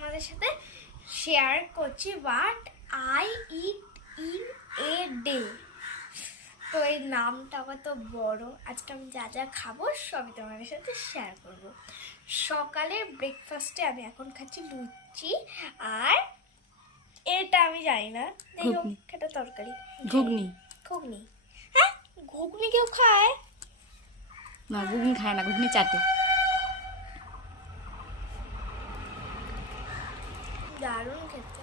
তোমাদের সাথে শেয়ার করছি what I it in a day. তো এই নামটা কত বড়, আজকে আমি যা যা খাবো সবই তোমাদের সাথে শেয়ার করব। সকালের ব্রেকফাস্টে আমি এখন খাচ্ছি লুচি, আর এটা আমি জানি না, এটা তরকারি, ঘুগনি। ঘুগনি, হ্যাঁ ঘুগনি কেউ খায় না, ঘুগনি খায় না, ঘুগনি চাটে। দারুণ খেতে।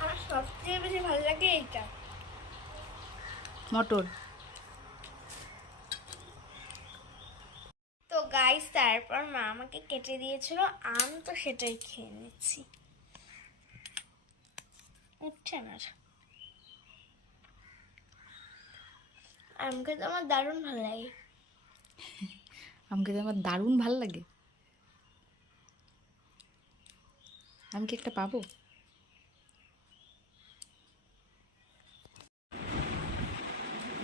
আমার সবথেকে বেশি ভালো লাগে এইটা, মটর। তো গাইস তারপর মা আমাকে কেটে দিয়েছিল আম, তো সেটাই খেয়ে নিচ্ছি। উঠছে না, আম খেতে আমার দারুণ ভালো লাগে। আম খেতে আমার দারুণ ভালো লাগে। আমি কি একটা পাবো?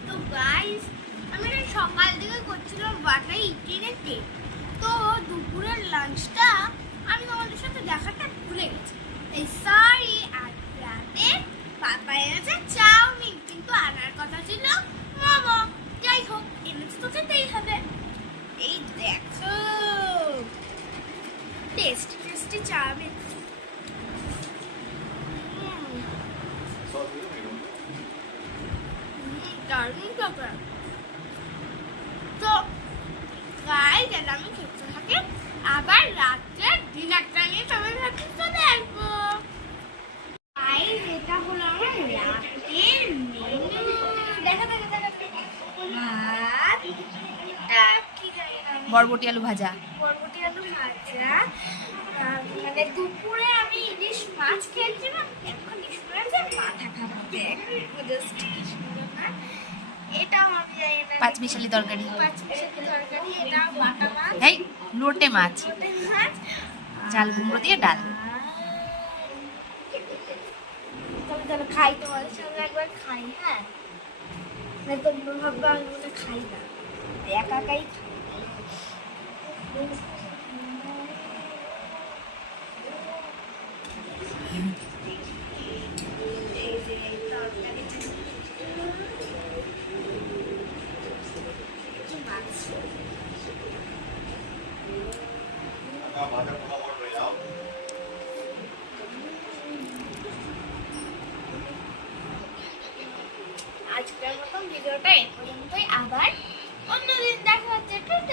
তো গাইস আমি সকাল থেকে করছিলাম বাটাই ইটিনেতে, তো দুপুরের লাঞ্চটা আমি তোমাদের সাথে দেখাটা ভুলে গেছি, এই সরি। আর রাতে পাপা এনেছে চাউমিন, কিন্তু আনার কথা ছিল মোমো। যাই হোক, এনেছে তো খেতেই হবে। এই দেখো টেস্টি টেস্টি চাউমিন। দারুণ ব্যাপার। তো গাইস এটা আমি খেতে থাকি, আবার রাত্রে ডিনারটা নিয়ে সবাই সাথে চলে আসবো। গাইস এটা হলো আমার রাতের মেনু। দেখা দেখা দেখা ভাত, এটা কি জানি না, বরবটি আলু ভাজা। বরবটি আলু ভাজা। মানে দুপুরে আমি ইলিশ মাছ খেয়েছিলাম, এখন ইলিশ মাছের মাথা খাবে। জাস্ট কি সুন্দর না, এটাও আমি জানি না, পাঁচমিশালি তরকারি। পাঁচমিশালি তরকারি, এটা বাটা মাছ, এই লোটে মাছ, লোটে মাছ, চাল কুমড়ো দিয়ে ডাল। তবে তাহলে খাই, তোমাদের সঙ্গে একবার খাই, হ্যাঁ না তো ভাববা আমি মনে খাই না, একা একাই খাই। এই যে তরকারিটা একটু মাছ